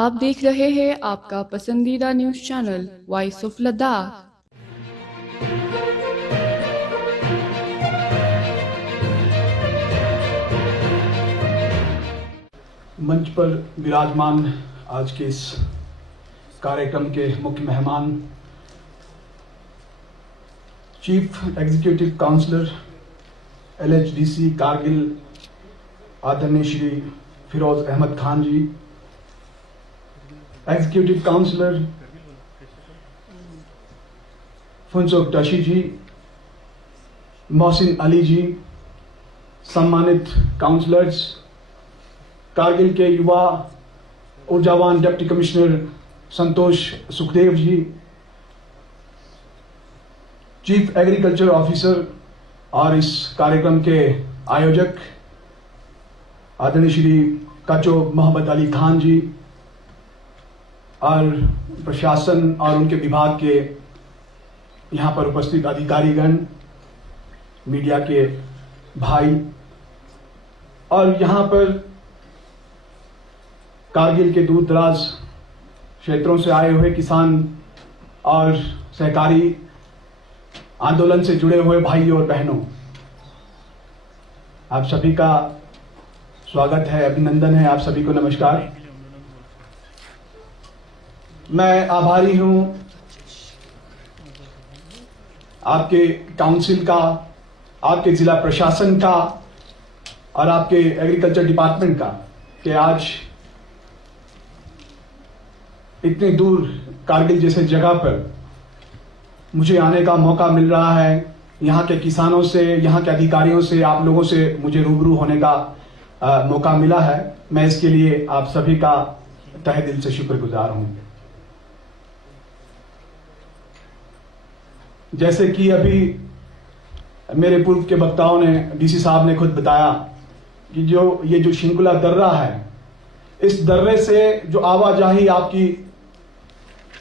आप देख रहे हैं आपका पसंदीदा news channel voice of Ladakh. मंच पर विराजमान आज के इस कार्यक्रम के मुख्य मेहमान chief executive counsellor LHDC Kargil आदरणीय श्री फिरोज अहमद खान जी, एग्जीक्यूटिव काउंसलर फुनसुक टशी जी, मोहसिन अली जी, सम्मानित काउंसलर्स, कारगिल के युवा ऊर्जावान डिप्टी कमिश्नर संतोष Sukhdev ji, chief agriculture officer और इस कार्यक्रम के आयोजक आदरणीय श्री कचो मोहम्मद अली खान जी और प्रशासन और उनके विभाग के यहाँ पर उपस्थित अधिकारीगण, मीडिया के भाई और यहाँ पर कारगिल के दूर दराज क्षेत्रों से आए हुए किसान और सहकारी आंदोलन से जुड़े हुए भाइयों और बहनों, आप सभी का स्वागत है, अभिनंदन है, आप सभी को नमस्कार। मैं आभारी हूं आपके काउंसिल का, आपके जिला प्रशासन का और आपके एग्रीकल्चर डिपार्टमेंट का कि आज इतने दूर कारगिल जैसे जगह पर मुझे आने का मौका मिल रहा है। यहाँ के किसानों से, यहाँ के अधिकारियों से, आप लोगों से मुझे रूबरू होने का मौका मिला है। मैं इसके लिए आप सभी का तहे दिल से शुक्रगुजार हूं। जैसे कि अभी मेरे पूर्व के वक्ताओं ने, डीसी साहब ने खुद बताया कि ये जो शिंकुला दर्रा है, इस दर्रे से जो आवाजाही आपकी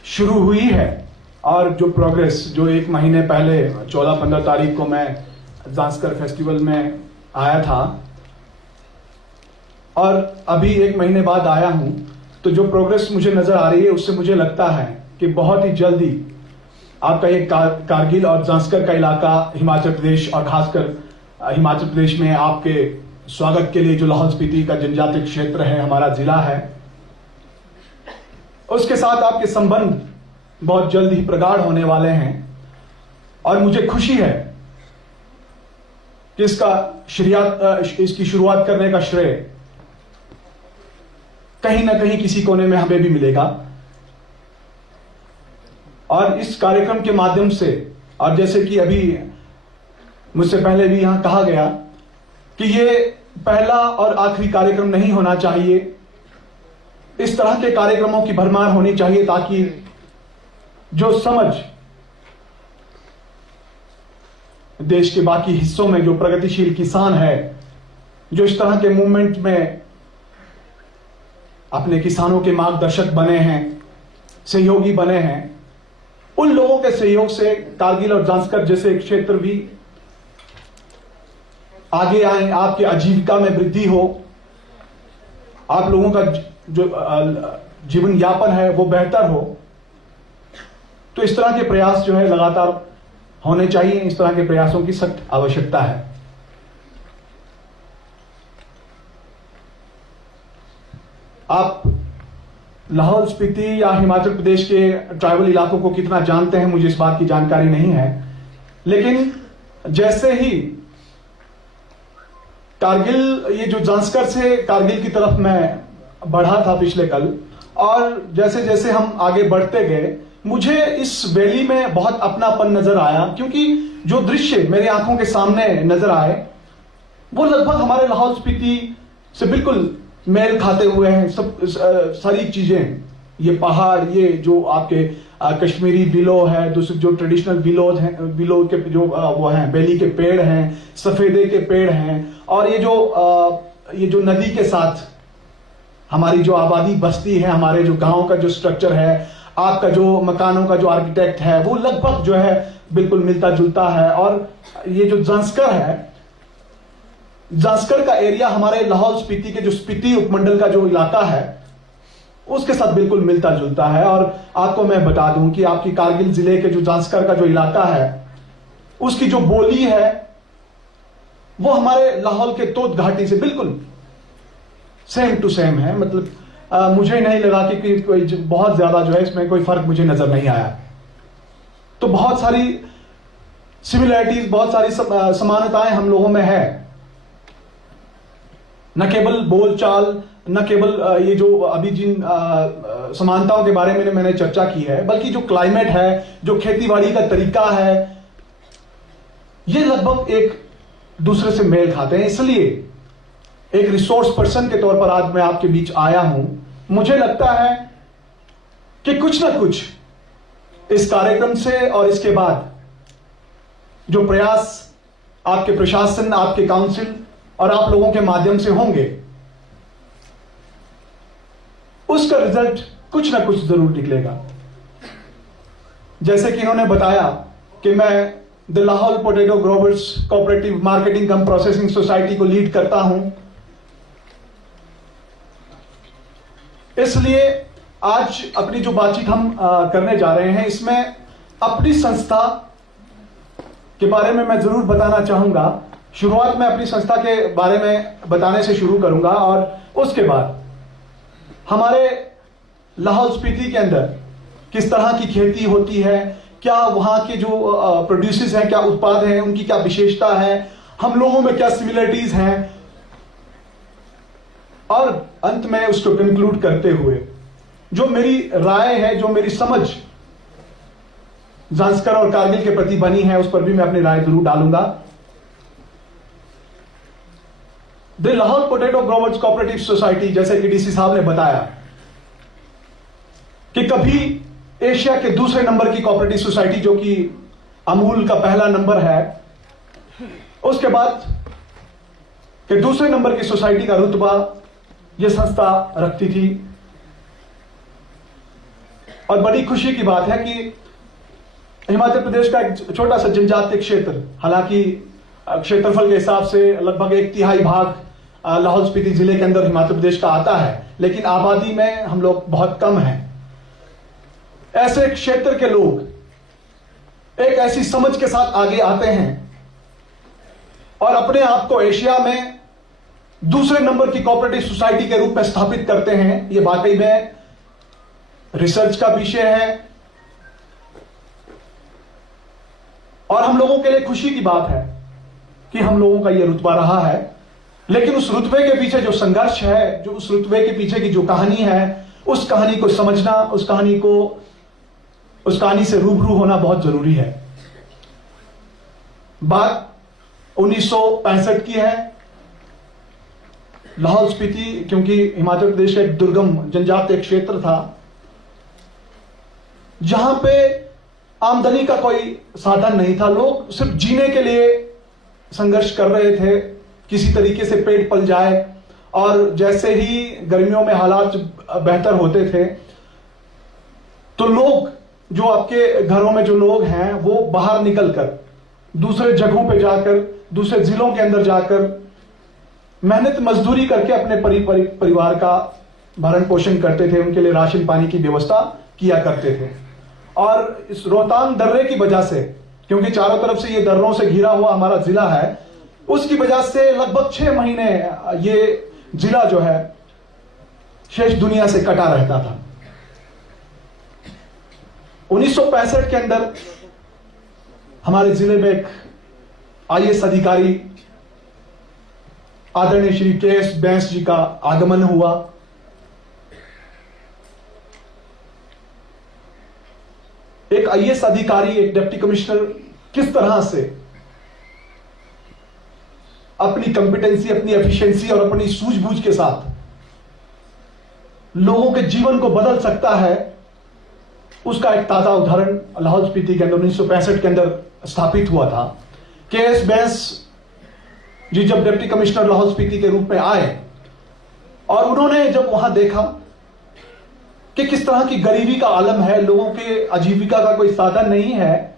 शुरू हुई है और जो प्रोग्रेस, जो एक महीने पहले 14-15 तारीख को मैं जांस्कर फेस्टिवल में आया था और अभी एक महीने बाद आया हूं, तो जो प्रोग्रेस मुझे नजर आ रही है उससे मुझे लगता है कि बहुत ही जल्दी आपका ये कारगिल और जांस्कर का इलाका, हिमाचल प्रदेश और खासकर हिमाचल प्रदेश में आपके स्वागत के लिए जो लाहौल स्पीति का जनजातीय क्षेत्र है, हमारा जिला है, उसके साथ आपके संबंध बहुत जल्द ही प्रगाढ़ होने वाले हैं। और मुझे खुशी है कि इसकी शुरुआत करने का श्रेय कहीं ना कहीं किसी कोने में हमें भी मिलेगा। और इस कार्यक्रम के माध्यम से, और जैसे कि अभी मुझसे पहले भी यहां कहा गया कि ये पहला और आखिरी कार्यक्रम नहीं होना चाहिए, इस तरह के कार्यक्रमों की भरमार होनी चाहिए ताकि जो समझ देश के बाकी हिस्सों में जो प्रगतिशील किसान है, जो इस तरह के मूवमेंट में अपने किसानों के मार्गदर्शक बने हैं, सहयोगी बने हैं, उन लोगों के सहयोग से कारगिल और जांस्कर जैसे क्षेत्र भी आगे आए, आपकी आजीविका में वृद्धि हो, आप लोगों का जो जीवन यापन है वो बेहतर हो। तो इस तरह के प्रयास जो है लगातार होने चाहिए। इस तरह के प्रयासों की सख्त आवश्यकता है। आप लाहौल स्पीति या हिमाचल प्रदेश के ट्राइबल इलाकों को कितना जानते हैं, मुझे इस बात की जानकारी नहीं है, लेकिन जैसे ही कारगिल, ये जो जांस्कर से कारगिल की तरफ मैं बढ़ा था पिछले कल, और जैसे जैसे हम आगे बढ़ते गए, मुझे इस वैली में बहुत अपनापन नजर आया, क्योंकि जो दृश्य मेरी आंखों के सामने नजर आए वो लगभग हमारे लाहौल स्पीति से बिल्कुल मेल खाते हुए हैं। सब सारी चीजें, ये पहाड़, ये जो आपके कश्मीरी बिलो है, दूसरे जो ट्रेडिशनल बिलोज हैं, बिलो के जो वो हैं, बेली के पेड़ हैं, सफेदे के पेड़ हैं, और ये जो नदी के साथ हमारी जो आबादी बस्ती है, हमारे जो गांव का जो स्ट्रक्चर है, आपका जो मकानों का जो आर्किटेक्ट है, वो लगभग जो है बिल्कुल मिलता जुलता है। और ये जो जांस्कर है, जांस्कर का एरिया हमारे लाहौल स्पीति के जो स्पीति उपमंडल का जो इलाका है उसके साथ बिल्कुल मिलता जुलता है। और आपको मैं बता दूं कि आपकी कारगिल जिले के जो जांस्कर का जो इलाका है, उसकी जो बोली है वो हमारे लाहौल के तोत घाटी से बिल्कुल सेम टू सेम है। मतलब मुझे नहीं लगा कि कोई बहुत ज्यादा जो है इसमें कोई फर्क मुझे नजर नहीं आया। तो बहुत सारी सिमिलैरिटीज, बहुत सारी समानताएं हम लोगों में है। न केवल बोलचाल, न केवल ये जो अभी जिन समानताओं के बारे में मैंने चर्चा की है, बल्कि जो क्लाइमेट है, जो खेतीबाड़ी का तरीका है, ये लगभग एक दूसरे से मेल खाते हैं। इसलिए एक रिसोर्स पर्सन के तौर पर आज मैं आपके बीच आया हूं। मुझे लगता है कि कुछ ना कुछ इस कार्यक्रम से और इसके बाद जो प्रयास आपके प्रशासन, आपके काउंसिल और आप लोगों के माध्यम से होंगे, उसका रिजल्ट कुछ ना कुछ जरूर निकलेगा। जैसे कि इन्होंने बताया कि मैं the Lahaul potato growers cooperative marketing come processing society को लीड करता हूं, इसलिए आज अपनी जो बातचीत हम करने जा रहे हैं, इसमें अपनी संस्था के बारे में मैं जरूर बताना चाहूंगा। शुरुआत में अपनी संस्था के बारे में बताने से शुरू करूंगा और उसके बाद हमारे लाहौल स्पीति के अंदर किस तरह की खेती होती है, क्या वहां के जो प्रोड्यूसेस हैं, क्या उत्पाद हैं, उनकी क्या विशेषता है, हम लोगों में क्या सिमिलरिटीज हैं, और अंत में उसको कंक्लूड करते हुए जो मेरी राय है, जो मेरी समझ जांस्कर और कारगिल के प्रति बनी है, उस पर भी मैं अपनी राय जरूर डालूंगा। The Lahaul potato growers cooperative society, जैसे कि डीसी साहब ने बताया कि कभी एशिया के दूसरे नंबर की कोऑपरेटिव सोसाइटी, जो कि अमूल का पहला नंबर है, उसके बाद के दूसरे नंबर की सोसाइटी का रुतबा यह संस्था रखती थी। और बड़ी खुशी की बात है कि हिमाचल प्रदेश का एक छोटा सा जनजातीय क्षेत्र, हालांकि क्षेत्रफल के हिसाब से लगभग 1/3 भाग लाहौल स्पीति जिले के अंदर हिमाचल प्रदेश का आता है, लेकिन आबादी में हम लोग बहुत कम हैं। ऐसे क्षेत्र के लोग एक ऐसी समझ के साथ आगे आते हैं और अपने आप को एशिया में दूसरे नंबर की कोऑपरेटिव सोसाइटी के रूप में स्थापित करते हैं। यह वाकई में रिसर्च का विषय है और हम लोगों के लिए खुशी की बात है कि हम लोगों का यह रुतबा रहा है। लेकिन उस रुतबे के पीछे जो संघर्ष है, जो उस रुतबे के पीछे की जो कहानी है, उस कहानी को समझना, उस कहानी से रूबरू होना बहुत जरूरी है। बात 1965 की है। लाहौल स्पीति क्योंकि हिमाचल प्रदेश का एक दुर्गम जनजातीय क्षेत्र था, जहां पे आमदनी का कोई साधन नहीं था। लोग सिर्फ जीने के लिए संघर्ष कर रहे थे, किसी तरीके से पेट पल जाए। और जैसे ही गर्मियों में हालात बेहतर होते थे तो लोग, जो आपके घरों में जो लोग हैं, वो बाहर निकलकर दूसरे जगहों पे जाकर, दूसरे जिलों के अंदर जाकर मेहनत मजदूरी करके अपने परिवार का भरण पोषण करते थे, उनके लिए राशन पानी की व्यवस्था किया करते थे। और इस रोहतांग दर्रे की वजह से, क्योंकि चारों तरफ से ये दर्रों से घिरा हुआ हमारा जिला है, उसकी वजह से लगभग 6 महीने ये जिला जो है शेष दुनिया से कटा रहता था। 1965 के अंदर हमारे जिले में एक आईएएस अधिकारी आदरणीय श्री के.एस. बैंस जी का आगमन हुआ। एक आईएएस अधिकारी, एक डिप्टी कमिश्नर किस तरह से अपनी कॉम्पिटेंसी, अपनी एफिशिएंसी और अपनी सूझबूझ के साथ लोगों के जीवन को बदल सकता है, उसका एक ताजा उदाहरण लाहौल स्पीति के अंदर 1965 के अंदर स्थापित हुआ था। के.एस. बैंस जी जब डिप्टी कमिश्नर लाहौल स्पीति के रूप में आए और उन्होंने जब वहां देखा कि किस तरह की गरीबी का आलम है, लोगों के आजीविका का कोई साधन नहीं है,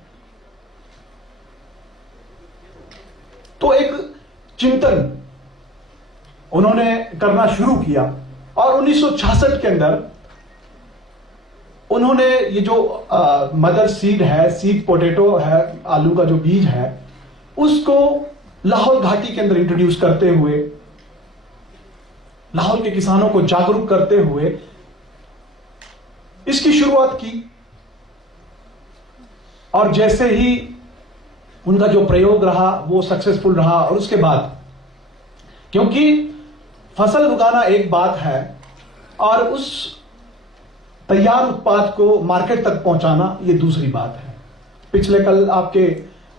तो एक चिंतन उन्होंने करना शुरू किया। और 1966 के अंदर उन्होंने ये जो मदर सीड है, सीड पोटैटो है, आलू का जो बीज है, उसको लाहौल घाटी के अंदर इंट्रोड्यूस करते हुए, लाहौल के किसानों को जागरूक करते हुए इसकी शुरुआत की। और जैसे ही उनका जो प्रयोग रहा वो सक्सेसफुल रहा, और उसके बाद, क्योंकि फसल उगाना एक बात है और उस तैयार उत्पाद को मार्केट तक पहुंचाना ये दूसरी बात है। पिछले कल आपके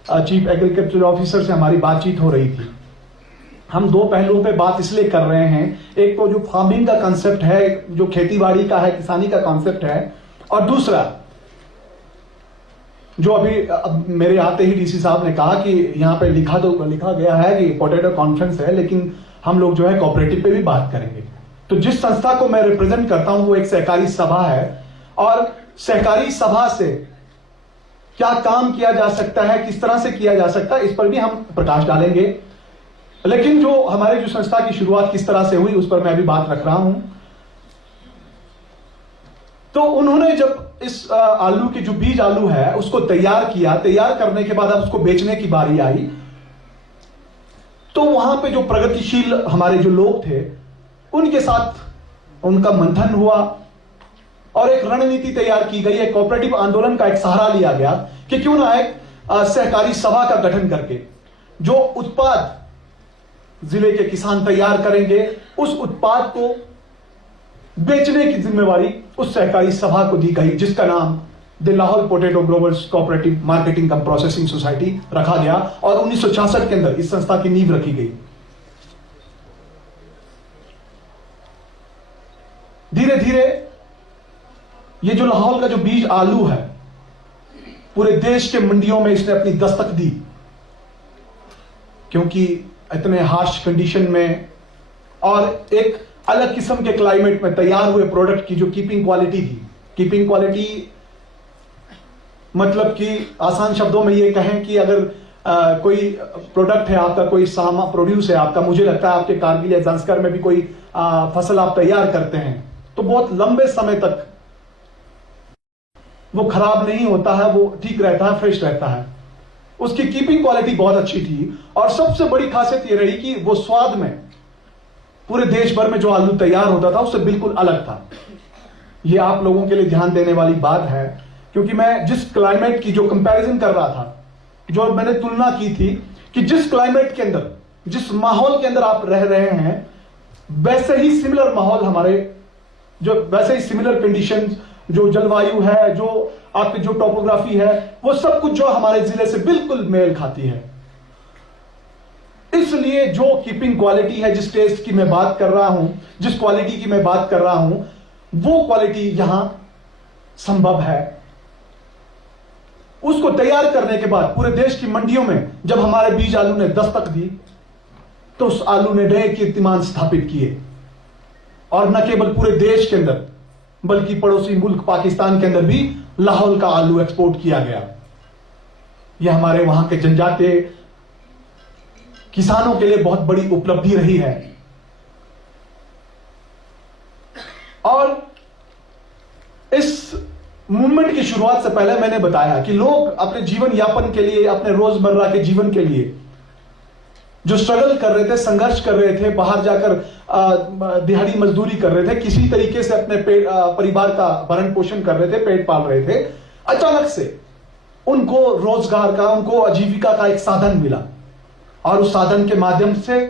चीफ एग्रीकल्चर ऑफिसर से हमारी बातचीत हो रही थी। हम दो पहलुओं पे बात इसलिए कर रहे हैं, एक तो जो फार्मिंग का कॉन्सेप्ट है, जो खेतीबाड़ी का है, किसानी का कॉन्सेप्ट है, और दूसरा जो अभी मेरे आते ही डीसी साहब ने कहा कि यहां पे लिखा गया है कि पोटैटो कॉन्फ्रेंस है, लेकिन हम लोग जो है कोऑपरेटिव पे भी बात करेंगे। तो जिस संस्था को मैं रिप्रेजेंट करता हूं वो एक सहकारी सभा है, और सहकारी सभा से क्या काम किया जा सकता है, किस तरह से किया जा सकता है, इस पर भी हम प्रकाश डालेंगे। लेकिन जो हमारे जो संस्था की शुरुआत किस तरह से हुई उस पर मैं अभी बात रख रहा हूं। तो उन्होंने जब इस आलू की जो बीज आलू है उसको तैयार किया, तैयार करने के बाद अब उसको बेचने की बारी आई, तो वहां पे जो प्रगतिशील हमारे जो लोग थे उनके साथ उनका मंथन हुआ और एक रणनीति तैयार की गई। एक कोऑपरेटिव आंदोलन का एक सहारा लिया गया कि क्यों ना एक सहकारी सभा का गठन करके जो उत्पाद जिले के किसान तैयार करेंगे उस उत्पाद को बेचने की जिम्मेवारी उस सहकारी सभा को दी गई, जिसका नाम the Lahaul potato growers cooperative marketing come processing society रखा गया। और 1966 के अंदर इस संस्था की नींव रखी गई। धीरे धीरे ये जो लाहौल का जो बीज आलू है पूरे देश के मंडियों में इसने अपनी दस्तक दी, क्योंकि इतने हार्श कंडीशन में और एक अलग किस्म के क्लाइमेट में तैयार हुए प्रोडक्ट की जो कीपिंग क्वालिटी थी। कीपिंग क्वालिटी मतलब कि आसान शब्दों में ये कहें कि अगर कोई प्रोडक्ट है आपका, कोई सामान प्रोड्यूस है आपका, मुझे लगता है आपके कारगिल या ज़ांस्कर में भी कोई फसल आप तैयार करते हैं तो बहुत लंबे समय तक वो खराब नहीं होता है, वो ठीक रहता है, फ्रेश रहता है। उसकी कीपिंग क्वालिटी बहुत अच्छी थी और सबसे बड़ी खासियत ये रही कि वो स्वाद में पूरे देश भर में जो आलू तैयार होता था उससे बिल्कुल अलग था। ये आप लोगों के लिए ध्यान देने वाली बात है, क्योंकि मैं जिस क्लाइमेट की जो कंपैरिजन कर रहा था, जो मैंने तुलना की थी कि जिस क्लाइमेट के अंदर, जिस माहौल के अंदर आप रह रहे हैं, वैसे ही सिमिलर माहौल हमारे, जो वैसे ही सिमिलर कंडीशन, जो जलवायु है, जो आपकी जो टोपोग्राफी है, वो सब कुछ जो हमारे जिले से बिल्कुल मेल खाती है। इसलिए जो कीपिंग क्वालिटी है, जिस टेस्ट की मैं बात कर रहा हूं, जिस क्वालिटी की मैं बात कर रहा हूं, वो क्वालिटी यहां संभव है। उसको तैयार करने के बाद पूरे देश की मंडियों में जब हमारे बीज आलू ने दस्तक दी तो उस आलू ने नए कीर्तिमान स्थापित किए, और न केवल पूरे देश के अंदर बल्कि पड़ोसी मुल्क पाकिस्तान के अंदर भी लाहौल का आलू एक्सपोर्ट किया गया। यह हमारे वहां के जनजातीय किसानों के लिए बहुत बड़ी उपलब्धि रही है। और इस मूवमेंट की शुरुआत से पहले मैंने बताया कि लोग अपने जीवन यापन के लिए, अपने रोजमर्रा के जीवन के लिए जो स्ट्रगल कर रहे थे, संघर्ष कर रहे थे, बाहर जाकर दिहाड़ी मजदूरी कर रहे थे, किसी तरीके से अपने परिवार का भरण पोषण कर रहे थे, पेट पाल रहे थे, अचानक से उनको रोजगार का, उनको आजीविका का एक साधन मिला, और उस साधन के माध्यम से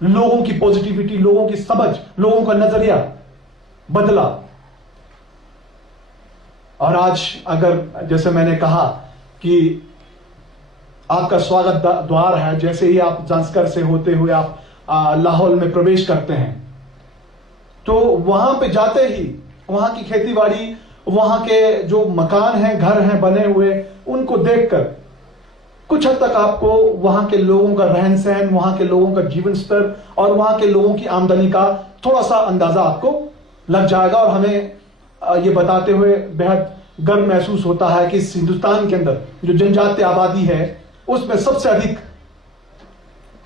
लोगों की पॉजिटिविटी, लोगों की समझ, लोगों का नजरिया बदला। और आज अगर जैसे मैंने कहा कि आपका स्वागत द्वार है, जैसे ही आप ज़ांस्कर से होते हुए आप लाहौल में प्रवेश करते हैं तो वहां पे जाते ही वहां की खेतीबाड़ी, वहां के जो मकान हैं, घर हैं बने हुए, उनको देखकर कुछ हद तक आपको वहां के लोगों का रहन सहन, वहां के लोगों का जीवन स्तर और वहां के लोगों की आमदनी का थोड़ा सा अंदाजा आपको लग जाएगा। और हमें ये बताते हुए बेहद गर्व महसूस होता है कि इस हिंदुस्तान के अंदर जो जनजातीय आबादी है उसमें सबसे अधिक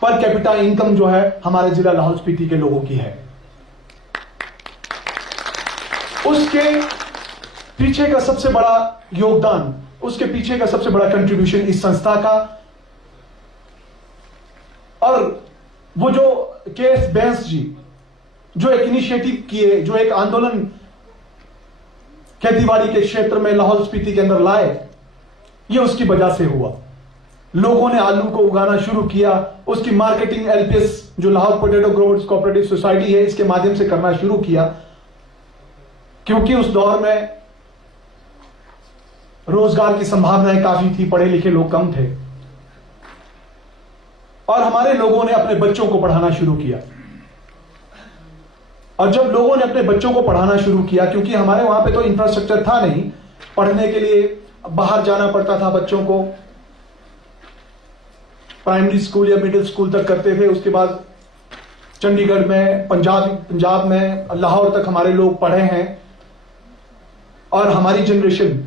पर कैपिटा इनकम जो है हमारे जिला लाहौल स्पीति के लोगों की है। उसके पीछे का सबसे बड़ा योगदान, उसके पीछे का सबसे बड़ा कंट्रीब्यूशन इस संस्था का, और वो जो के.एस. बैंस जी जो एक इनिशिएटिव किए, जो एक आंदोलन खेतीबाड़ी के क्षेत्र में लाहौल स्पीति के अंदर लाए, ये उसकी वजह से हुआ। लोगों ने आलू को उगाना शुरू किया, उसकी मार्केटिंग एलपीएस जो Lahaul potato growers cooperative society है, इसके माध्यम से करना शुरू किया, क्योंकि उस दौर में रोजगार की संभावनाएं काफी थी, पढ़े लिखे लोग कम थे, और हमारे लोगों ने अपने बच्चों को पढ़ाना शुरू किया। और जब लोगों ने अपने बच्चों को पढ़ाना शुरू किया, क्योंकि हमारे वहां पे तो इंफ्रास्ट्रक्चर था नहीं, पढ़ने के लिए बाहर जाना पड़ता था, बच्चों को प्राइमरी स्कूल या मिडिल स्कूल तक करते थे, उसके बाद चंडीगढ़ में, पंजाब में, लाहौर तक हमारे लोग पढ़े हैं। और हमारी जनरेशन,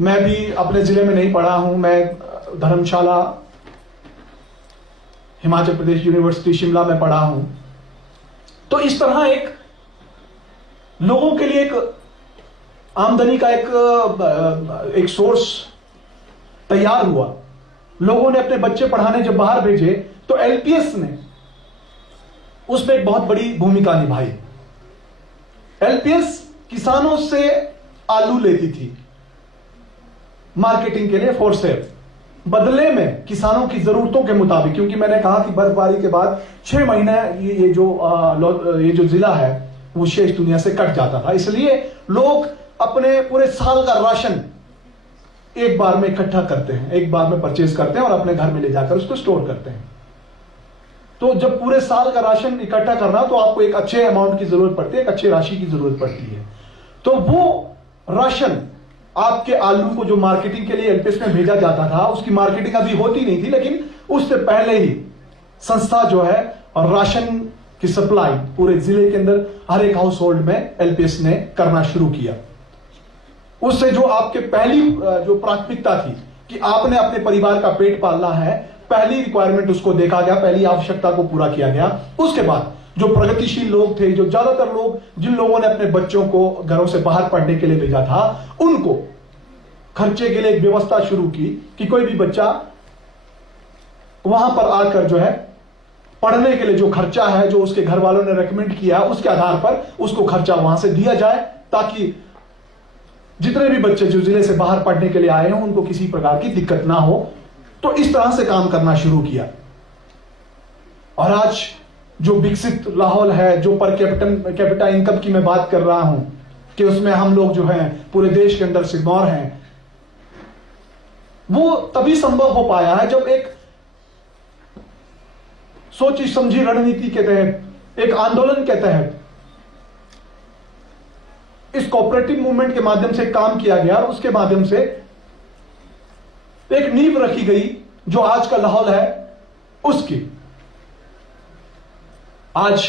मैं भी अपने जिले में नहीं पढ़ा हूं, मैं धर्मशाला हिमाचल प्रदेश यूनिवर्सिटी शिमला में पढ़ा हूं। तो इस तरह एक लोगों के लिए एक आमदनी का एक सोर्स तैयार हुआ। लोगों ने अपने बच्चे पढ़ाने जब बाहर भेजे, तो एलपीएस ने उसमें एक बहुत बड़ी भूमिका निभाई। एलपीएस किसानों से आलू लेती थी मार्केटिंग के लिए फॉर सेल, बदले में किसानों की जरूरतों के मुताबिक, क्योंकि मैंने कहा कि बर्फबारी के बाद 6 महीने ये जो जिला है वो शेष दुनिया से कट जाता था, इसलिए लोग अपने पूरे साल का राशन एक बार में इकट्ठा करते हैं, एक बार में परचेज करते हैं और अपने घर में ले जाकर उसको स्टोर करते हैं। तो जब पूरे साल का राशन इकट्ठा करना, तो आपको एक अच्छे अमाउंट की जरूरत पड़ती है, एक अच्छी राशि की जरूरत पड़ती है। तो वो राशन आपके आलू को जो मार्केटिंग के लिए एलपीएस में भेजा जाता था, उसकी मार्केटिंग अभी होती नहीं थी, लेकिन उससे पहले ही संस्था जो है और राशन की सप्लाई पूरे जिले के अंदर हर एक हाउस होल्ड में एलपीएस ने करना शुरू किया। उससे जो आपके पहली जो प्राथमिकता थी कि आपने अपने परिवार का पेट पालना है, पहली रिक्वायरमेंट उसको देखा गया, पहली आवश्यकता को पूरा किया गया। उसके बाद जो प्रगतिशील लोग थे, जो ज्यादातर लोग जिन लोगों ने अपने बच्चों को घरों से बाहर पढ़ने के लिए भेजा था, उनको खर्चे के लिए एक व्यवस्था शुरू की कि कोई भी बच्चा वहां पर आकर जो है पढ़ने के लिए जो खर्चा है, जो उसके घर वालों ने रेकमेंड किया, उसके आधार पर उसको खर्चा वहां से दिया जाए, ताकि जितने भी बच्चे जो जिले से बाहर पढ़ने के लिए आए हैं उनको किसी प्रकार की दिक्कत ना हो। तो इस तरह से काम करना शुरू किया। और आज जो विकसित लाहौल है, जो पर कैपिटा इनकम की मैं बात कर रहा हूं कि उसमें हम लोग जो हैं पूरे देश के अंदर सिरमौर हैं, वो तभी संभव हो पाया है जब एक सोची समझी रणनीति के तहत, एक आंदोलन के तहत इस कोऑपरेटिव मूवमेंट के माध्यम से काम किया गया और उसके माध्यम से एक नींव रखी गई जो आज का लाहौल है उसकी। आज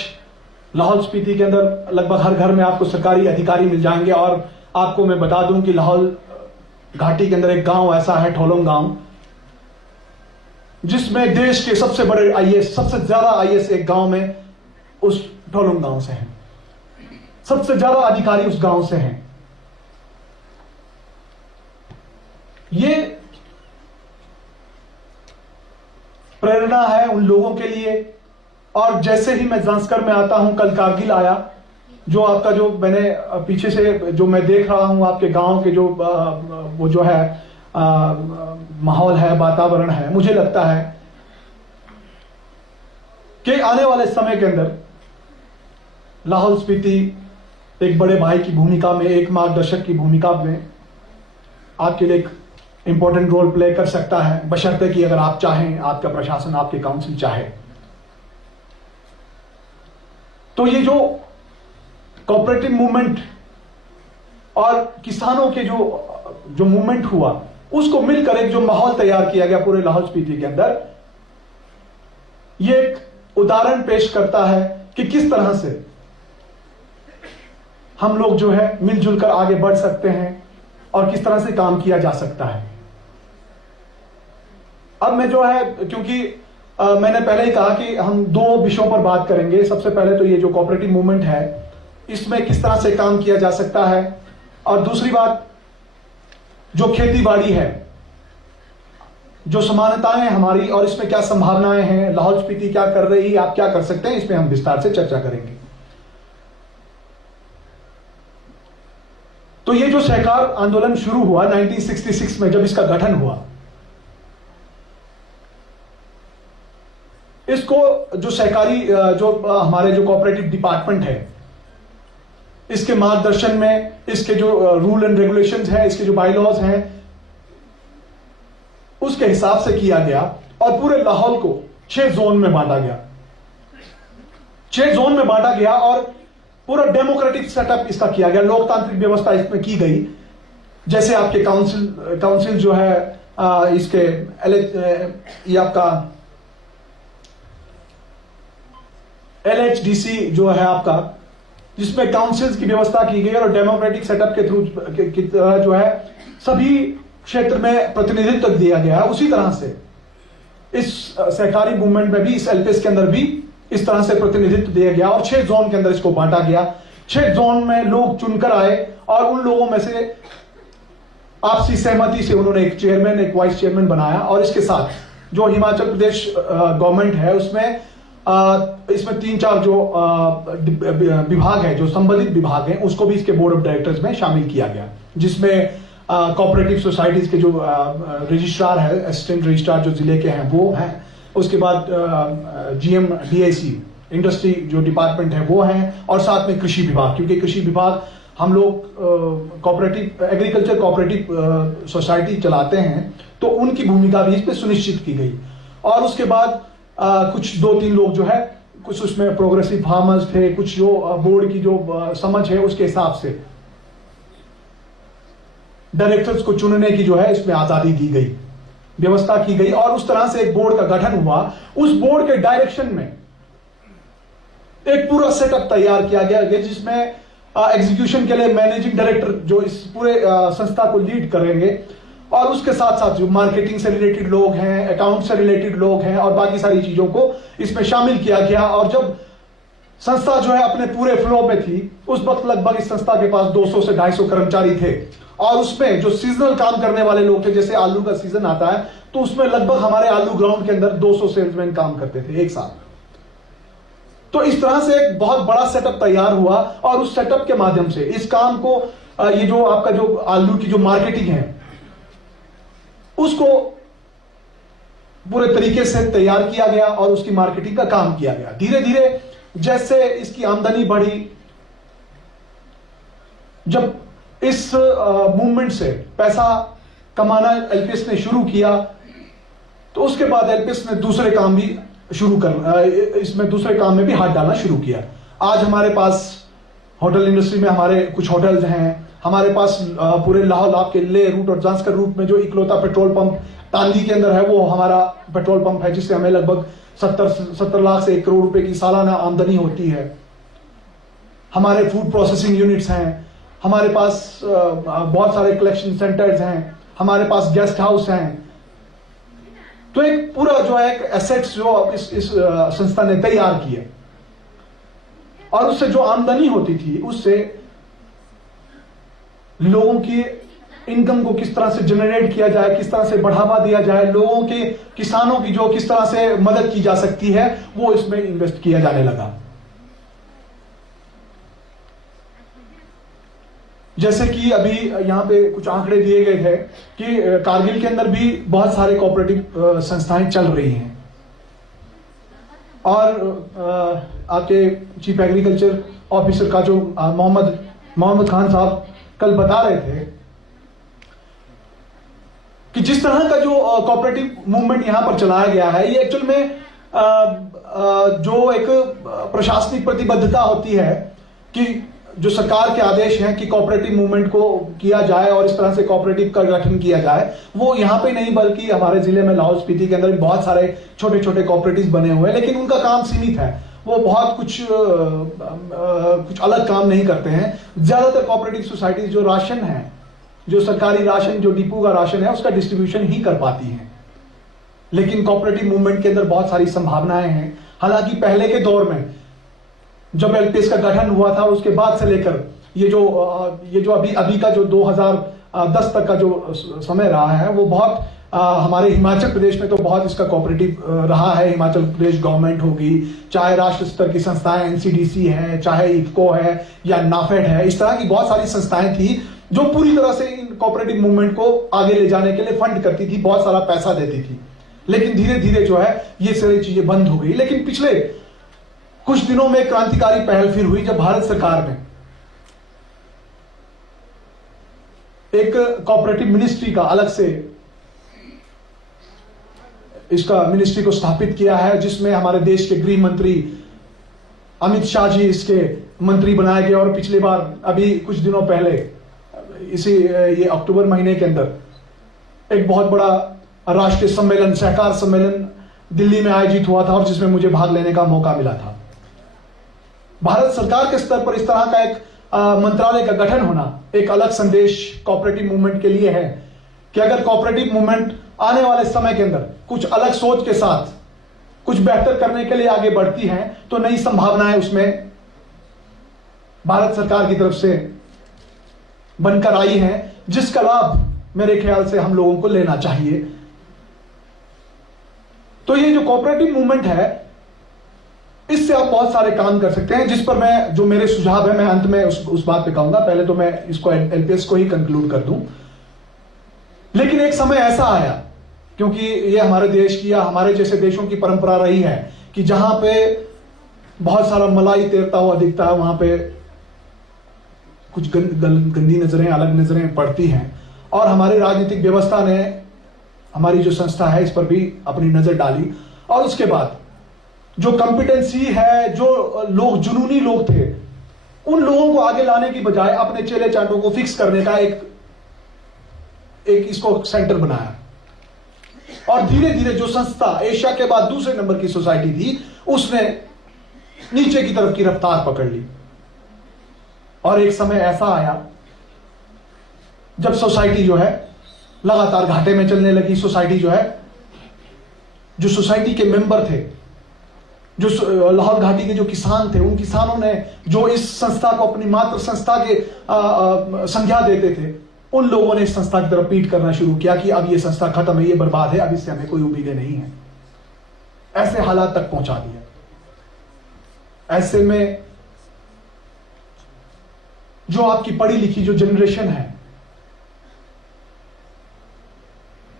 लाहौल स्पीति के अंदर लगभग हर घर में आपको सरकारी अधिकारी मिल जाएंगे। और आपको मैं बता दूं कि लाहौल घाटी के अंदर एक गांव ऐसा है, ठोलम गांव, जिसमें देश के सबसे बड़े आईएएस, सबसे ज्यादा आईएएस एक गांव में उस ठोलम गांव से हैं। सबसे ज्यादा अधिकारी उस गांव से हैं। ये प्रेरणा है उन लोगों के लिए। और जैसे ही मैं जांस्कर में आता हूं, कल कारगिल आया, जो आपका जो मैंने पीछे से जो मैं देख रहा हूं आपके गांव के जो वो जो है माहौल है, वातावरण है, मुझे लगता है कि आने वाले समय के अंदर लाहौल स्पीति एक बड़े भाई की भूमिका में, एक मार्गदर्शक की भूमिका में आपके लिए एक इंपॉर्टेंट रोल प्ले कर सकता है, बशर्ते कि अगर आप चाहें, आपका प्रशासन, आपकी काउंसिल चाहे। तो ये जो कोऑपरेटिव मूवमेंट और किसानों के जो मूवमेंट हुआ, उसको मिलकर एक जो माहौल तैयार किया गया पूरे लाहौल स्पीति के अंदर, ये एक उदाहरण पेश करता है कि किस तरह से हम लोग जो है मिलजुल कर आगे बढ़ सकते हैं और किस तरह से काम किया जा सकता है। अब मैं जो है, क्योंकि मैंने पहले ही कहा कि हम 2 विषयों पर बात करेंगे। सबसे पहले तो ये जो कोऑपरेटिव मूवमेंट है इसमें किस तरह से काम किया जा सकता है। और दूसरी बात, जो खेती बाड़ी है, जो समानताएं हमारी और इसमें क्या संभावनाएं हैं, लाहौल स्पीति क्या कर रही है, आप क्या कर सकते हैं, इसमें हम विस्तार से चर्चा करेंगे। तो ये जो सहकार आंदोलन शुरू हुआ 1966 में, जब इसका गठन हुआ, इसको जो सहकारी जो हमारे जो कोऑपरेटिव डिपार्टमेंट है, इसके मार्गदर्शन में, इसके जो रूल एंड रेगुलेशंस हैं, इसके जो बायलॉज हैं, उसके हिसाब से किया गया और पूरे लाहौल को 6 जोन में बांटा गया। 6 जोन में बांटा गया और पूरा डेमोक्रेटिक सेटअप इसका किया गया, लोकतांत्रिक व्यवस्था इसमें की गई। जैसे आपके काउंसिल जो है इसके ये आपका LHDC जो है आपका, जिसमें काउंसिल्स की व्यवस्था की गई और डेमोक्रेटिक सेटअप के थ्रू जो है सभी क्षेत्र में प्रतिनिधित्व दिया गया है। उसी तरह से इस सहकारी मूवमेंट में भी, इस LPS के अंदर भी इस तरह से प्रतिनिधित्व दिया गया और 6 जोन के अंदर इसको बांटा गया। 6 जोन में लोग चुनकर आए और उन लोगों में से आपसी सहमति से उन्होंने एक चेयरमैन, एक वाइस चेयरमैन बनाया। और इसके साथ जो हिमाचल प्रदेश गवर्नमेंट है, उसमें इसमें 3-4 जो विभाग है, जो संबंधित विभाग हैं, उसको भी इसके बोर्ड ऑफ डायरेक्टर्स में शामिल किया गया, जिसमें कोऑपरेटिव सोसाइटीज के जो रजिस्ट्रार है, असिस्टेंट रजिस्ट्रार जो जिले के हैं वो हैं। उसके बाद GM DIC इंडस्ट्री जो डिपार्टमेंट है वो हैं, और साथ में कृषि विभाग, क्योंकि कृषि विभाग हम लोग कोऑपरेटिव एग्रीकल्चर कोऑपरेटिव सोसाइटी चलाते हैं, तो उनकी भूमिका भी इस पर सुनिश्चित की गई। और उसके बाद कुछ 2-3 लोग जो है, कुछ उसमें प्रोग्रेसिव फार्मर्स थे, कुछ जो बोर्ड की जो समझ है उसके हिसाब से डायरेक्टर्स को चुनने की जो है इसमें आजादी दी गई, व्यवस्था की गई और उस तरह से एक बोर्ड का गठन हुआ। उस बोर्ड के डायरेक्शन में एक पूरा सेटअप तैयार किया गया जिसमें एग्जीक्यूशन के लिए मैनेजिंग डायरेक्टर जो इस पूरे संस्था को लीड करेंगे, और उसके साथ साथ जो मार्केटिंग से रिलेटेड लोग हैं, अकाउंट से रिलेटेड लोग हैं और बाकी सारी चीजों को इसमें शामिल किया गया। और जब संस्था जो है अपने पूरे फ्लो में थी, उस वक्त लगभग इस संस्था के पास 200 से 250 कर्मचारी थे, और उसमें जो सीजनल काम करने वाले लोग थे, जैसे आलू का सीजन आता है तो उसमें लगभग हमारे आलू ग्राउंड के अंदर 200 सेल्समैन काम करते थे एक साथ। तो इस तरह से एक बहुत बड़ा सेटअप तैयार हुआ और उस सेटअप के माध्यम से इस काम को, ये जो आपका जो आलू की जो मार्केटिंग है उसको पूरे तरीके से तैयार किया गया और उसकी मार्केटिंग का काम किया गया। धीरे धीरे जैसे इसकी आमदनी बढ़ी, जब इस मूवमेंट से पैसा कमाना LPS ने शुरू किया, तो उसके बाद LPS ने दूसरे काम भी शुरू इसमें दूसरे काम में भी हाथ डालना शुरू किया। आज हमारे पास होटल इंडस्ट्री में हमारे कुछ होटल्स हैं, हमारे पास पूरे लाहौल आपके ले रूट और जांस्कर रूट में जो इकलौता पेट्रोल पंप तांदी के अंदर है वो हमारा पेट्रोल पंप है, जिससे हमें लगभग 70 लाख से 1 करोड़ रुपए की सालाना आमदनी होती है। हमारे फूड प्रोसेसिंग यूनिट्स हैं, हमारे पास बहुत सारे कलेक्शन सेंटर्स हैं, हमारे पास गेस्ट हाउस हैं। तो एक पूरा जो है एक एसेट्स जो इस संस्था ने तैयार किए, और उससे जो आमदनी होती थी उससे लोगों की इनकम को किस तरह से जनरेट किया जाए, किस तरह से बढ़ावा दिया जाए, लोगों के किसानों की जो किस तरह से मदद की जा सकती है, वो इसमें इन्वेस्ट किया जाने लगा। जैसे कि अभी यहां पे कुछ आंकड़े दिए गए थे कि कारगिल के अंदर भी बहुत सारे कोऑपरेटिव संस्थाएं चल रही हैं, और आपके चीफ एग्रीकल्चर ऑफिसर का जो मोहम्मद खान साहब कल बता रहे थे कि जिस तरह का जो कोऑपरेटिव मूवमेंट यहां पर चलाया गया है, ये एक्चुअल में जो एक प्रशासनिक प्रतिबद्धता होती है कि जो सरकार के आदेश हैं कि कोऑपरेटिव मूवमेंट को किया जाए और इस तरह से कोऑपरेटिव का गठन किया जाए, वो यहाँ पे नहीं बल्कि हमारे जिले में लाहौल स्पीति के अंदर भी बहुत सारे छोटे छोटे कोऑपरेटिव बने हुए हैं, लेकिन उनका काम सीमित है, वो बहुत कुछ अलग काम नहीं करते हैं। ज्यादातर कोऑपरेटिव सोसाइटीज जो राशन है, जो सरकारी राशन, जो डिपो का राशन है, उसका डिस्ट्रीब्यूशन ही कर पाती हैं। लेकिन कोऑपरेटिव मूवमेंट के अंदर बहुत सारी संभावनाएं हैं। हालांकि पहले के दौर में जब एलपीएस का गठन हुआ था उसके बाद से लेकर ये जो अभी का जो 2010 तक का जो समय रहा है वो बहुत हमारे हिमाचल प्रदेश में तो बहुत इसका कोऑपरेटिव रहा है। हिमाचल प्रदेश गवर्नमेंट होगी, चाहे राष्ट्र स्तर की संस्थाएं एनसीडीसी है, चाहे इफको है या नाफेड है, इस तरह की बहुत सारी संस्थाएं थी जो पूरी तरह से इन कोऑपरेटिव मूवमेंट को आगे ले जाने के लिए फंड करती थी, बहुत सारा पैसा देती थी। लेकिन धीरे धीरे जो है ये सारी चीजें बंद हो गई। लेकिन पिछले कुछ दिनों में क्रांतिकारी पहल फिर हुई जब भारत सरकार ने एक कोऑपरेटिव मिनिस्ट्री का अलग से इसका मिनिस्ट्री को स्थापित किया है, जिसमें हमारे देश के गृह मंत्री अमित शाह जी इसके मंत्री बनाए गए। और पिछली बार अभी कुछ दिनों पहले ये अक्टूबर महीने के अंदर एक बहुत बड़ा राष्ट्रीय सम्मेलन, सहकार सम्मेलन दिल्ली में आयोजित हुआ था और जिसमें मुझे भाग लेने का मौका मिला था। भारत सरकार के स्तर पर इस तरह का एक मंत्रालय का गठन होना एक अलग संदेश कोऑपरेटिव मूवमेंट के लिए है कि अगर कोऑपरेटिव मूवमेंट आने वाले समय के अंदर कुछ अलग सोच के साथ कुछ बेहतर करने के लिए आगे बढ़ती है तो नई संभावनाएं उसमें भारत सरकार की तरफ से बनकर आई हैं, जिसका लाभ मेरे ख्याल से हम लोगों को लेना चाहिए। तो ये जो कोऑपरेटिव मूवमेंट है इससे आप बहुत सारे काम कर सकते हैं, जिस पर जो मेरे सुझाव है मैं अंत में उस बात पे कहूंगा। पहले तो मैं इसको एलपीएस को ही कंक्लूड कर दूं। लेकिन एक समय ऐसा आया, क्योंकि ये हमारे देश की या हमारे जैसे देशों की परंपरा रही है कि जहां पे बहुत सारा मलाई तैरता हुआ दिखता है वहां पे कुछ गंदी नजरें, अलग नजरें पड़ती हैं। और हमारी राजनीतिक व्यवस्था ने हमारी जो संस्था है इस पर भी अपनी नजर डाली। और उसके बाद जो कॉम्पिटेंसी है, जो लोग जुनूनी लोग थे, उन लोगों को आगे लाने की बजाय अपने चेले चाटों को फिक्स करने का एक इसको सेंटर बनाया। और धीरे धीरे जो संस्था एशिया के बाद दूसरे नंबर की सोसाइटी थी उसने नीचे की तरफ की रफ्तार पकड़ ली। और एक समय ऐसा आया जब सोसाइटी जो है लगातार घाटे में चलने लगी। सोसाइटी जो है, जो सोसाइटी के मेंबर थे, जो लाहौल घाटी के जो किसान थे, उन किसानों ने जो इस संस्था को अपनी मात्र संस्था के संज्ञा देते थे, उन लोगों ने इस संस्था की तरफ पीट करना शुरू किया कि अब ये संस्था खत्म है, ये बर्बाद है, अब इससे हमें कोई उम्मीदें नहीं है। ऐसे हालात तक पहुंचा दिया। ऐसे में जो आपकी पढ़ी लिखी जो जनरेशन है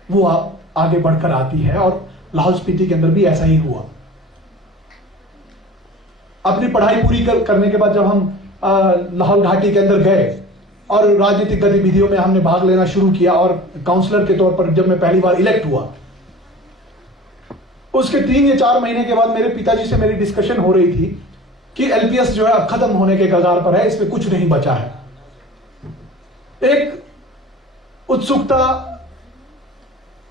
वो आप आगे बढ़कर आती है। और लाहौल स्पीति के अंदर भी ऐसा ही हुआ। अपनी पढ़ाई पूरी करने के बाद जब हम लाहौल घाटी के अंदर गए और राजनीतिक गतिविधियों में हमने भाग लेना शुरू किया और काउंसलर के तौर पर जब मैं पहली बार इलेक्ट हुआ, उसके 3 या 4 महीने के बाद मेरे पिताजी से मेरी डिस्कशन हो रही थी कि एलपीएस जो है अब खत्म होने के कगार पर है, इसमें कुछ नहीं बचा है। एक उत्सुकता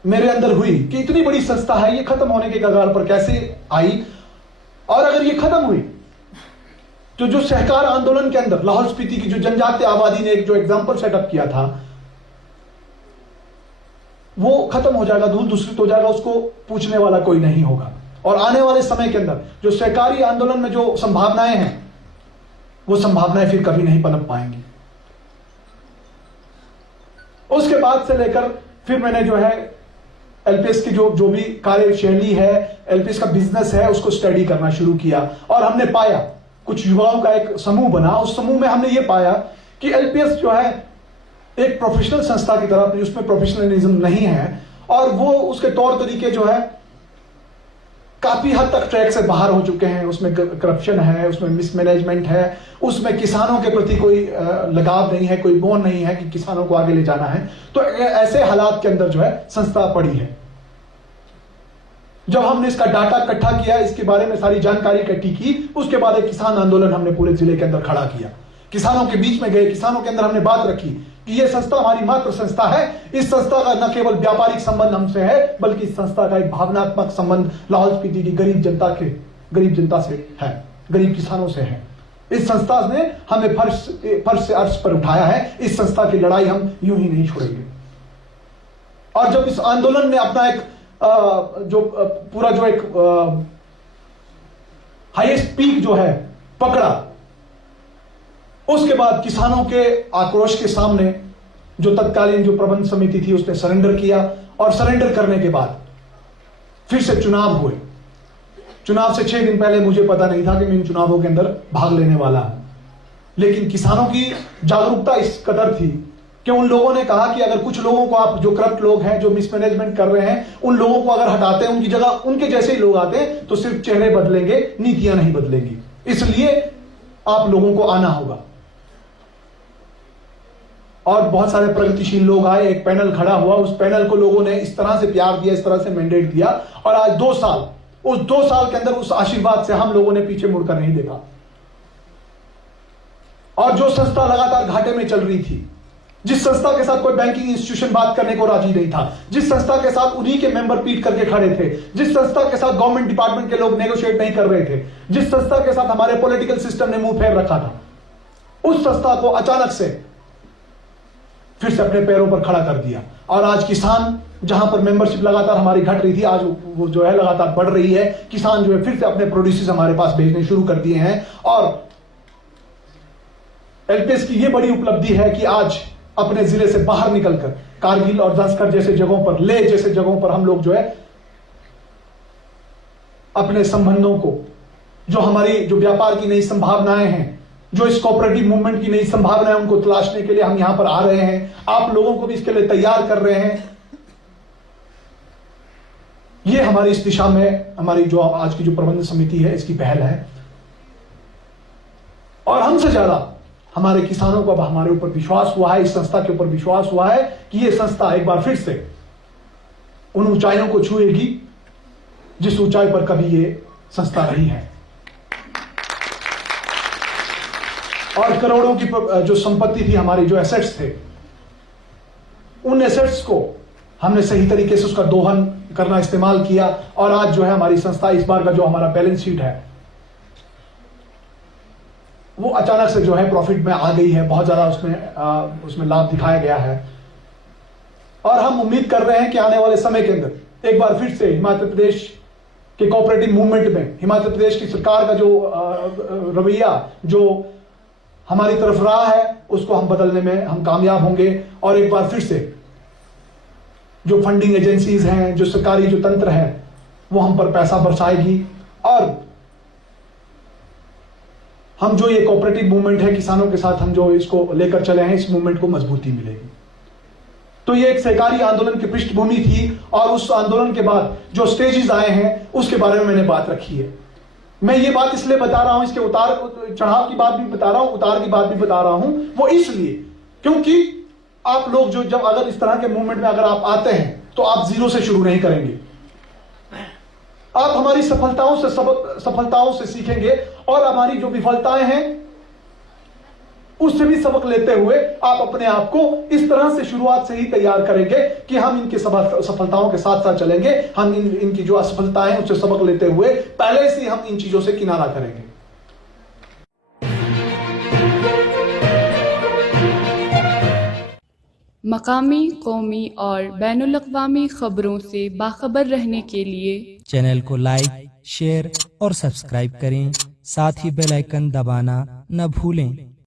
मेरे अंदर हुई कि इतनी बड़ी संस्था है, ये खत्म होने के कगार पर कैसे आई। और अगर ये खत्म हुई तो जो सहकार आंदोलन के अंदर लाहौल स्पीति की जो जनजातीय आबादी ने एक जो एग्जाम्पल सेटअप किया था वो खत्म हो जाएगा, धूल दूषित हो जाएगा, उसको पूछने वाला कोई नहीं होगा। और आने वाले समय के अंदर जो सहकारी आंदोलन में जो संभावनाएं हैं वो संभावनाएं फिर कभी नहीं पनप पाएंगी। उसके बाद से लेकर फिर मैंने जो है एलपीएस की जो भी कार्यशैली है, एलपीएस का बिजनेस है, उसको स्टडी करना शुरू किया। और हमने पाया, कुछ युवाओं का एक समूह बना, उस समूह में हमने ये पाया कि एलपीएस जो है एक प्रोफेशनल संस्था की तरह, उसमें प्रोफेशनलिज्म नहीं है और वो उसके तौर तरीके जो है काफी हद तक ट्रैक से बाहर हो चुके हैं। उसमें करप्शन है, उसमें मिसमैनेजमेंट है, उसमें किसानों के प्रति कोई लगाव नहीं है, कोई मोह नहीं है कि किसानों को आगे ले जाना है। तो ऐसे हालात के अंदर जो है संस्था पड़ी है। जब हमने इसका डाटा इकट्ठा किया, इसके बारे में सारी जानकारी इकट्ठी की, उसके बाद एक किसान आंदोलन हमने पूरे जिले के अंदर खड़ा किया। किसानों के बीच में गए, किसानों के अंदर हमने बात रखी कि यह संस्था हमारी मात्र संस्था है। इस संस्था का न केवल व्यापारिक संबंध हमसे है बल्कि इस संस्था का एक भावनात्मक संबंध लाहौल स्पीति की गरीब जनता से है, गरीब किसानों से है। इस संस्था ने हमें फर्श से अर्श पर उठाया है। इस संस्था की लड़ाई हम यूं ही नहीं छोड़ेंगे। और जब इस आंदोलन ने अपना एक जो पूरा जो एक हाईएस्ट पीक जो है पकड़ा। उसके बाद किसानों के आक्रोश के सामने जो तत्कालीन जो प्रबंध समिति थी उसने सरेंडर किया, और सरेंडर करने के बाद फिर से चुनाव हुए। चुनाव से 6 दिन पहले मुझे पता नहीं था कि मैं इन चुनावों के अंदर भाग लेने वाला हूं, लेकिन किसानों की जागरूकता इस कदर थी कि उन लोगों ने कहा कि अगर कुछ लोगों को, आप जो करप्ट लोग हैं, जो मिसमैनेजमेंट कर रहे हैं, उन लोगों को अगर हटाते हैं, उनकी जगह उनके जैसे ही लोग आते हैं, तो सिर्फ चेहरे बदलेंगे, नीतियां नहीं बदलेंगी। इसलिए आप लोगों को आना होगा। और बहुत सारे प्रगतिशील लोग आए, एक पैनल खड़ा हुआ, उस पैनल को लोगों ने इस तरह से प्यार दिया, इस तरह से मैंडेट दिया, और आज 2 साल, उस 2 साल के अंदर उस आशीर्वाद से हम लोगों ने पीछे मुड़कर नहीं देखा। और जो संस्था लगातार घाटे में चल रही थी, जिस संस्था के साथ कोई बैंकिंग इंस्टीट्यूशन बात करने को राजी नहीं था, जिस संस्था के साथ उन्हीं के मेंबर पीट करके खड़े थे, जिस संस्था के साथ गवर्नमेंट डिपार्टमेंट के लोग नेगोशिएट नहीं कर रहे थे, जिस संस्था के साथ हमारे पॉलिटिकल सिस्टम ने मुंह फेर रखा था, उस संस्था को अचानक से फिर से अपने पैरों पर खड़ा कर दिया। और आज किसान, जहां पर मेंबरशिप लगातार हमारी घट रही थी, आज वो जो है लगातार बढ़ रही है। किसान जो है फिर से अपने प्रोड्यूसर्स हमारे पास भेजने शुरू कर दिए हैं। और एलपीएस की यह बड़ी उपलब्धि है कि आज अपने जिले से बाहर निकलकर कारगिल और जंस्कर जैसे जगहों पर, लेह जैसे जगहों पर हम लोग जो है अपने संबंधों को, जो हमारी जो व्यापार की नई संभावनाएं हैं, जो इस कोऑपरेटिव मूवमेंट की नई संभावनाएं, उनको तलाशने के लिए हम यहां पर आ रहे हैं। आप लोगों को भी इसके लिए तैयार कर रहे हैं। ये हमारी इस दिशा में हमारी जो आज की जो प्रबंध समिति है, इसकी पहल है। और हमसे ज्यादा हमारे किसानों को अब हमारे ऊपर विश्वास हुआ है, इस संस्था के ऊपर विश्वास हुआ है कि यह संस्था एक बार फिर से उन ऊंचाइयों को छुएगी जिस ऊंचाई पर कभी ये संस्था रही है। और करोड़ों की जो संपत्ति थी, हमारी जो एसेट्स थे, उन एसेट्स को हमने सही तरीके से उसका दोहन करना, इस्तेमाल किया। और आज जो है हमारी संस्था, इस बार का जो हमारा बैलेंस शीट है, वो अचानक से जो है प्रॉफिट में आ गई है। बहुत ज्यादा उसमें लाभ दिखाया गया है। और हम उम्मीद कर रहे हैं कि आने वाले समय के अंदर एक बार फिर से हिमाचल प्रदेश के कोऑपरेटिव मूवमेंट में, हिमाचल प्रदेश की सरकार का जो रवैया जो हमारी तरफ रहा है, उसको हम बदलने में हम कामयाब होंगे। और एक बार फिर से जो फंडिंग एजेंसीज हैं, जो सरकारी जो तंत्र है, वो हम पर पैसा बरसाएगी। और हम जो ये कोऑपरेटिव मूवमेंट है, किसानों के साथ हम जो इसको लेकर चले हैं, इस मूवमेंट को मजबूती मिलेगी। तो ये एक सहकारी आंदोलन की पृष्ठभूमि थी। और उस आंदोलन के बाद जो स्टेजेस आए हैं, उसके बारे में मैंने बात रखी है। मैं ये बात इसलिए बता रहा हूं, इसके उतार चढ़ाव की बात भी बता रहा हूं, उतार की बात भी बता रहा हूं, वो इसलिए क्योंकि आप लोग जो जब अगर इस तरह के मूवमेंट में अगर आप आते हैं, तो आप जीरो से शुरू नहीं करेंगे। आप हमारी सफलताओं से सीखेंगे, और हमारी जो विफलताएं हैं उससे भी सबक लेते हुए आप अपने आप को इस तरह से शुरुआत से ही तैयार करेंगे कि हम इनके सफलताओं के साथ साथ चलेंगे। हम इनकी जो असफलताएं हैं उससे सबक लेते हुए पहले से हम इन चीजों से किनारा करेंगे। मकामी, कौमी और बैनुल-अक़वामी खबरों से बाखबर रहने के लिए चैनल को लाइक, शेयर और सब्सक्राइब करें। साथ ही बेल आइकन दबाना न भूलें।